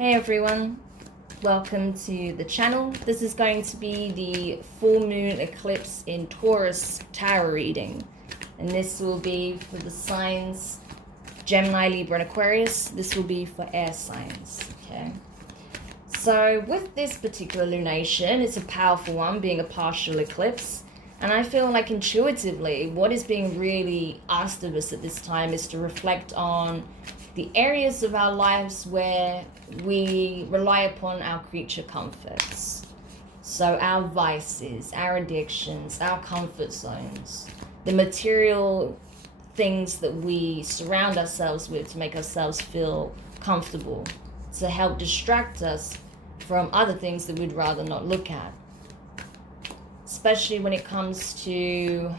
Hey everyone, welcome to the channel. This is going to be the full moon eclipse in Taurus tarot reading, and this will be for the signs Gemini, Libra, and Aquarius. This will be for air signs. Okay, so with this particular lunation, it's a powerful one, being a partial eclipse, and I feel like intuitively what is being really asked of us at this time is to reflect on the areas of our lives where we rely upon our creature comforts. So our vices, our addictions, our comfort zones, the material things that we surround ourselves with to make ourselves feel comfortable, to help distract us from other things that we'd rather not look at. Especially when it comes to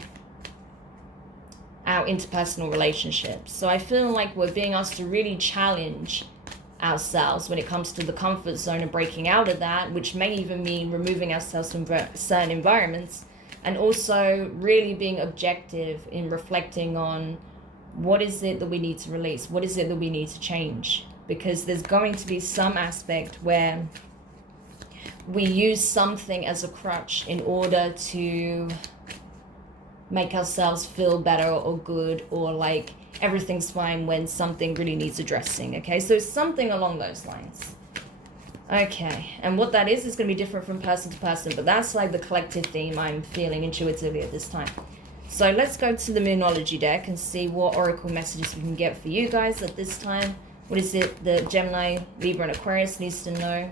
our interpersonal relationships. So I feel like we're being asked to really challenge ourselves when it comes to the comfort zone and breaking out of that, which may even mean removing ourselves from certain environments, and also really being objective in reflecting on what is it that we need to release, what is it that we need to change, because there's going to be some aspect where we use something as a crutch in order to make ourselves feel better or good, or like everything's fine when something really needs addressing. Okay, so something along those lines. Okay, and what that is going to be different from person to person, but that's like the collective theme I'm feeling intuitively at this time. So let's go to the Moonology deck and see what oracle messages we can get for you guys at this time. What is it that Gemini, Libra, and Aquarius needs to know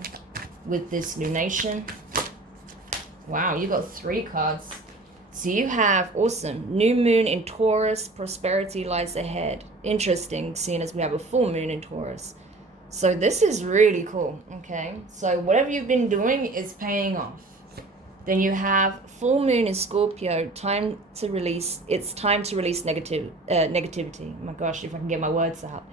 with this lunation? Wow, you got 3 cards. So you have, awesome, new moon in Taurus, prosperity lies ahead. Interesting, seeing as we have a full moon in Taurus. So this is really cool, okay? So whatever you've been doing is paying off. Then you have full moon in Scorpio, time to release, it's time to release negativity. Oh my gosh, if I can get my words out.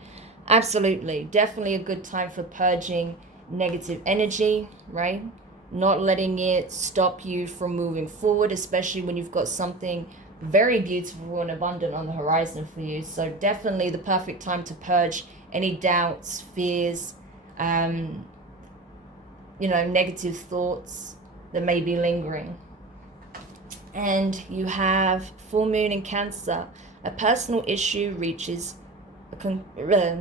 Absolutely, definitely a good time for purging negative energy, right? Not letting it stop you from moving forward, especially when you've got something very beautiful and abundant on the horizon for you. So definitely the perfect time to purge any doubts, fears, negative thoughts that may be lingering. And you have full moon in Cancer. A personal issue reaches oh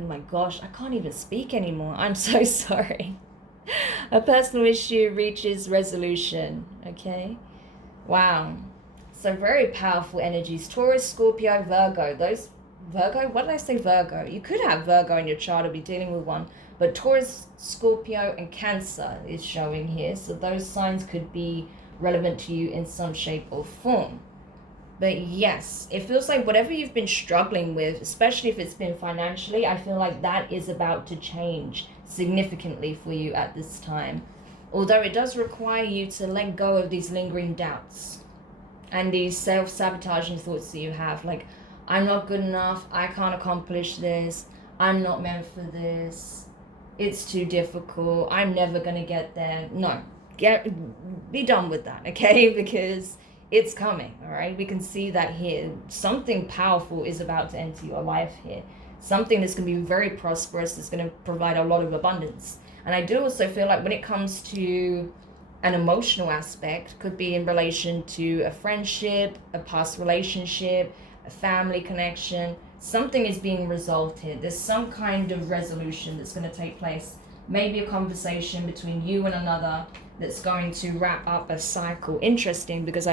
my gosh, I can't even speak anymore. I'm so sorry. A personal issue reaches resolution. Okay, wow, so very powerful energies. Taurus, Scorpio, Virgo. Those Virgo, what did I say? Virgo, you could have Virgo in your chart or be dealing with one, but Taurus, Scorpio, and Cancer is showing here, so those signs could be relevant to you in some shape or form. But yes, it feels like whatever you've been struggling with, especially if it's been financially, I feel like that is about to change significantly for you at this time. Although it does require you to let go of these lingering doubts and these self-sabotaging thoughts that you have. Like, I'm not good enough, I can't accomplish this, I'm not meant for this, it's too difficult, I'm never going to get there. No, be done with that, okay? Because it's coming, all right? We can see that here. Something powerful is about to enter your life here. Something that's going to be very prosperous, that's going to provide a lot of abundance. And I do also feel like when it comes to an emotional aspect, could be in relation to a friendship, a past relationship, a family connection, something is being resolved here. There's some kind of resolution that's going to take place. Maybe a conversation between you and another that's going to wrap up a cycle. Interesting, because I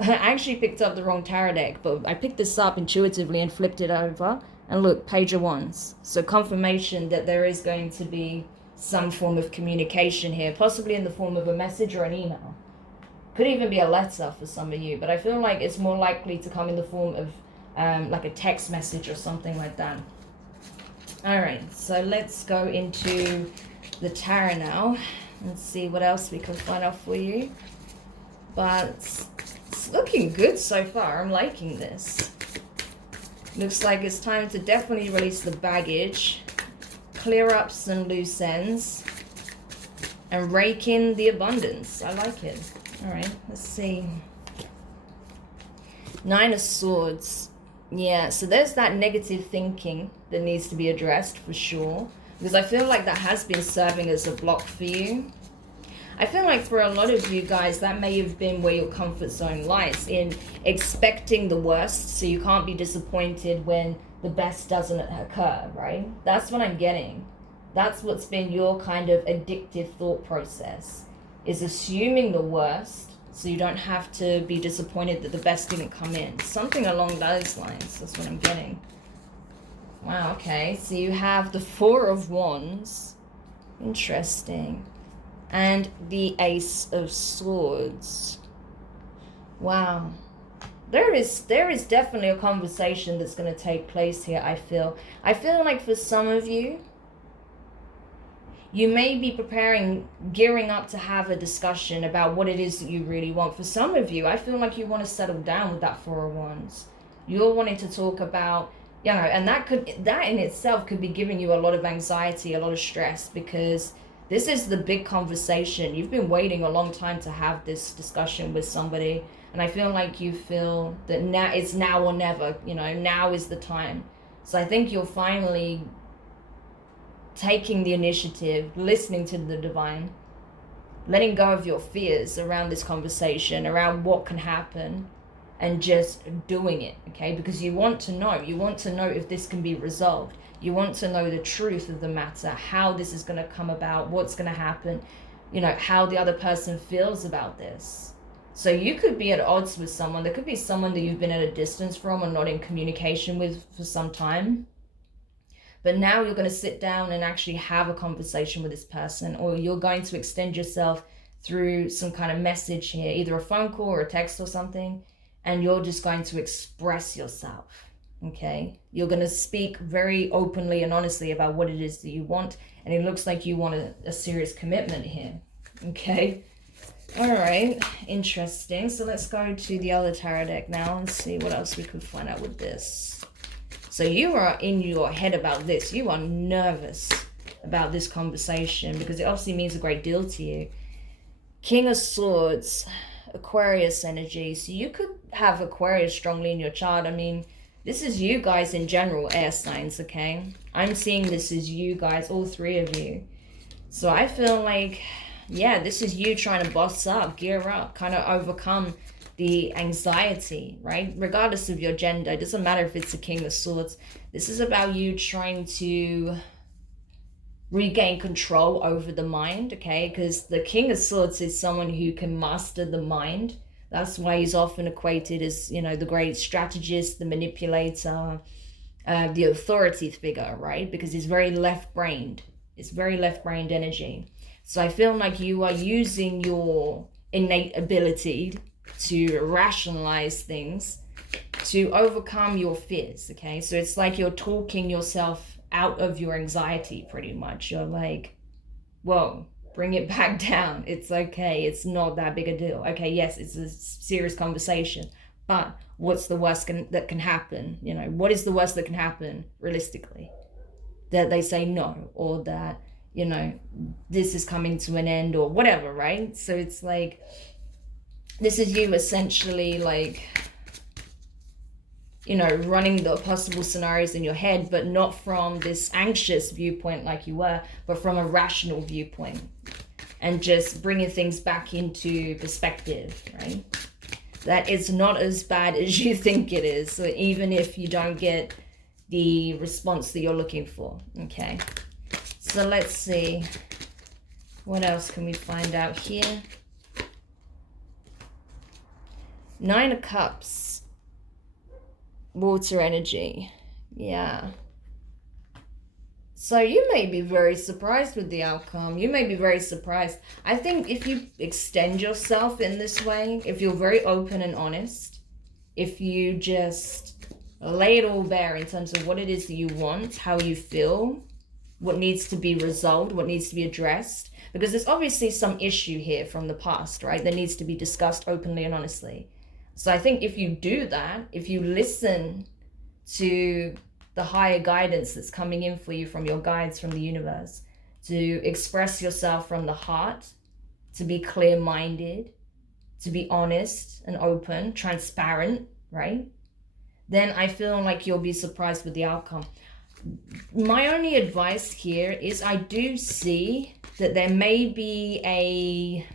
actually picked up the wrong tarot deck, but I picked this up intuitively and flipped it over, and look, Page of Wands. So confirmation that there is going to be some form of communication here, possibly in the form of a message or an email. Could even be a letter for some of you, but I feel like it's more likely to come in the form of like a text message or something like that. All right, so let's go into the tarot now and see what else we can find out for you. But it's looking good so far. I'm liking this. Looks like it's time to definitely release the baggage, clear up some loose ends, and rake in the abundance. I like it. All right, let's see. 9 of Swords. Yeah, so there's that negative thinking that needs to be addressed for sure. Because I feel like that has been serving as a block for you. I feel like for a lot of you guys, that may have been where your comfort zone lies, in expecting the worst, so you can't be disappointed when the best doesn't occur, right? That's what I'm getting. That's what's been your kind of addictive thought process, is assuming the worst so you don't have to be disappointed that the best didn't come in. Something along those lines. That's what I'm getting. Wow, okay. So you have the Four of Wands. Interesting. And the Ace of Swords. Wow. There is definitely a conversation that's going to take place here, I feel. I feel like for some of you, you may be gearing up to have a discussion about what it is that you really want. For some of you, I feel like you want to settle down with that Four of Wands. You're wanting to talk about, you know, and that in itself could be giving you a lot of anxiety, a lot of stress, because this is the big conversation. You've been waiting a long time to have this discussion with somebody. And I feel like you feel that now it's now or never, you know, now is the time. So I think you're finally taking the initiative, listening to the divine, letting go of your fears around this conversation, around what can happen, and just doing it, okay? Because you want to know if this can be resolved. You want to know the truth of the matter, how this is going to come about, what's going to happen, you know, how the other person feels about this. So you could be at odds with someone. There could be someone that you've been at a distance from or not in communication with for some time. But now you're going to sit down and actually have a conversation with this person, or you're going to extend yourself through some kind of message here, either a phone call or a text or something, and you're just going to express yourself, okay? You're going to speak very openly and honestly about what it is that you want, and it looks like you want a serious commitment here, okay? All right, interesting. So let's go to the other tarot deck now and see what else we could find out with this. So you are in your head about this. You are nervous about this conversation because it obviously means a great deal to you. King of Swords, Aquarius energy. So you could have Aquarius strongly in your chart. I mean, this is you guys in general, air signs, okay? I'm seeing this as you guys, all three of you. So I feel like, yeah, this is you trying to boss up, gear up, kind of overcome the anxiety, right? Regardless of your gender, it doesn't matter if it's the King of Swords. This is about you trying to regain control over the mind, okay? Because the King of Swords is someone who can master the mind. That's why he's often equated as, you know, the great strategist, the manipulator, the authority figure, right? Because he's very left-brained. It's very left-brained energy. So I feel like you are using your innate ability to rationalize things to overcome your fears, okay? So it's like you're talking yourself out of your anxiety pretty much. You're like, whoa, bring it back down. It's okay. It's not that big a deal. Okay, yes, it's a serious conversation, but what's the worst that can happen? You know, what is the worst that can happen realistically? That they say no, or that, you know, this is coming to an end or whatever, right? So it's like, this is you essentially like, you know, running the possible scenarios in your head, but not from this anxious viewpoint like you were, but from a rational viewpoint, and just bringing things back into perspective, right? That it's not as bad as you think it is, so even if you don't get the response that you're looking for, okay? So let's see, what else can we find out here? Nine of Cups, water energy, yeah. So you may be very surprised with the outcome. You may be very surprised. I think if you extend yourself in this way, if you're very open and honest, if you just lay it all bare in terms of what it is that you want, how you feel, what needs to be resolved, what needs to be addressed, because there's obviously some issue here from the past, right, that needs to be discussed openly and honestly. So I think if you do that, if you listen to the higher guidance that's coming in for you from your guides from the universe, to express yourself from the heart, to be clear-minded, to be honest and open, transparent, right? Then I feel like you'll be surprised with the outcome. my only advice here is I do see that there may be a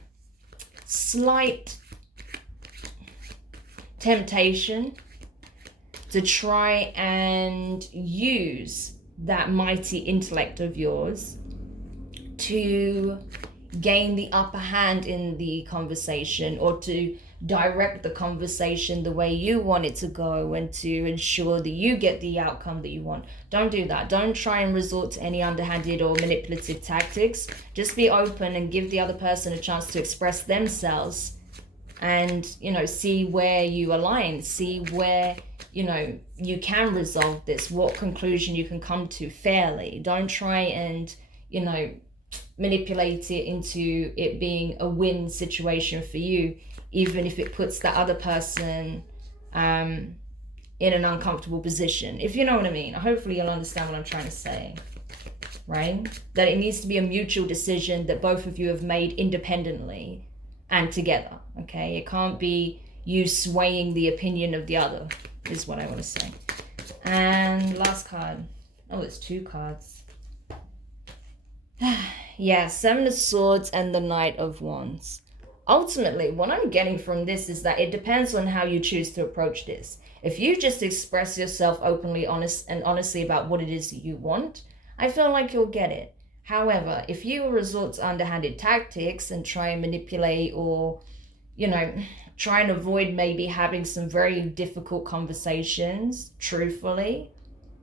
slight temptation to try and use that mighty intellect of yours to gain the upper hand in the conversation, or to direct the conversation the way you want it to go, and to ensure that you get the outcome that you want. Don't do that. Don't try and resort to any underhanded or manipulative tactics. Just be open and give the other person a chance to express themselves, and, you know, see where you align, see where, you know, you can resolve this, what conclusion you can come to fairly. Don't try and, you know, manipulate it into it being a win situation for you, even if it puts that other person in an uncomfortable position, if you know what I mean. Hopefully you'll understand what I'm trying to say, right? That it needs to be a mutual decision that both of you have made independently and together, okay? It can't be you swaying the opinion of the other, is what I want to say. And last card. Oh, it's 2 cards. Yeah, 7 of Swords and the Knight of Wands. Ultimately, what I'm getting from this is that it depends on how you choose to approach this. If you just express yourself openly, honestly about what it is that you want, I feel like you'll get it. However, if you resort to underhanded tactics and try and manipulate, or, you know, try and avoid maybe having some very difficult conversations truthfully,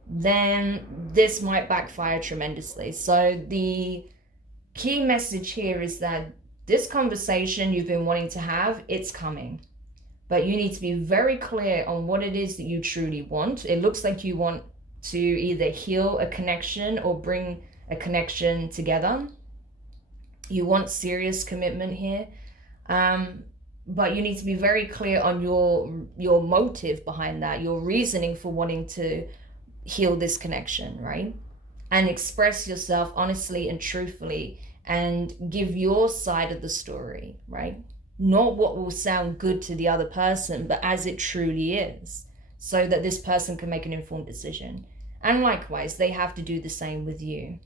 then this might backfire tremendously. So the key message here is that this conversation you've been wanting to have, it's coming. But you need to be very clear on what it is that you truly want. It looks like you want to either heal a connection or bring a connection together. You want serious commitment here. But you need to be very clear on your motive behind that, your reasoning for wanting to heal this connection, right? And express yourself honestly and truthfully, and give your side of the story, right? Not what will sound good to the other person, but as it truly is, so that this person can make an informed decision. And likewise, they have to do the same with you.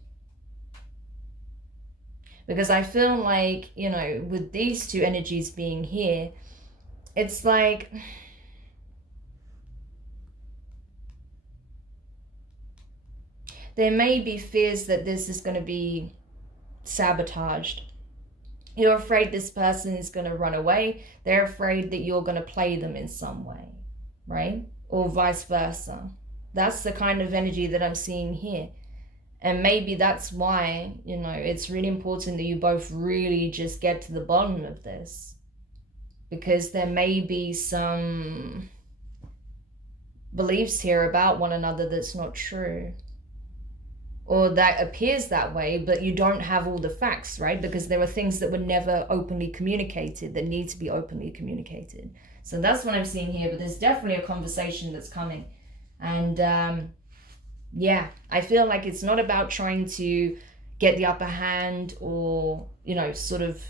Because I feel like, you know, with these 2 energies being here, it's like there may be fears that this is going to be sabotaged. You're afraid this person is going to run away. They're afraid that you're going to play them in some way, right? Or vice versa. That's the kind of energy that I'm seeing here. And maybe that's why, you know, it's really important that you both really just get to the bottom of this. Because there may be some beliefs here about one another that's not true. Or that appears that way, but you don't have all the facts, right? Because there are things that were never openly communicated that need to be openly communicated. So that's what I'm seeing here, but there's definitely a conversation that's coming. And yeah, I feel like it's not about trying to get the upper hand, or, you know, sort of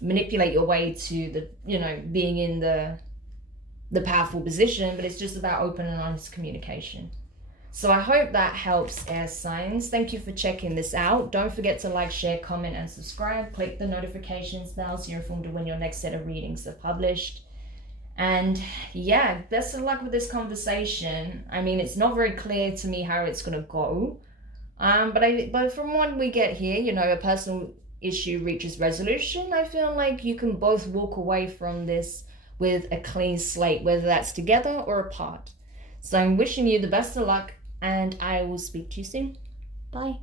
manipulate your way to the, you know, being in the powerful position, but it's just about open and honest communication. So I hope that helps, air signs. Thank you for checking this out. Don't forget to like, share, comment, and subscribe. Click the notifications bell so you're informed of when your next set of readings are published. And yeah, best of luck with this conversation. I mean, it's not very clear to me how it's going to go. But from what we get here, you know, a personal issue reaches resolution. I feel like you can both walk away from this with a clean slate, whether that's together or apart. So I'm wishing you the best of luck, and I will speak to you soon. Bye.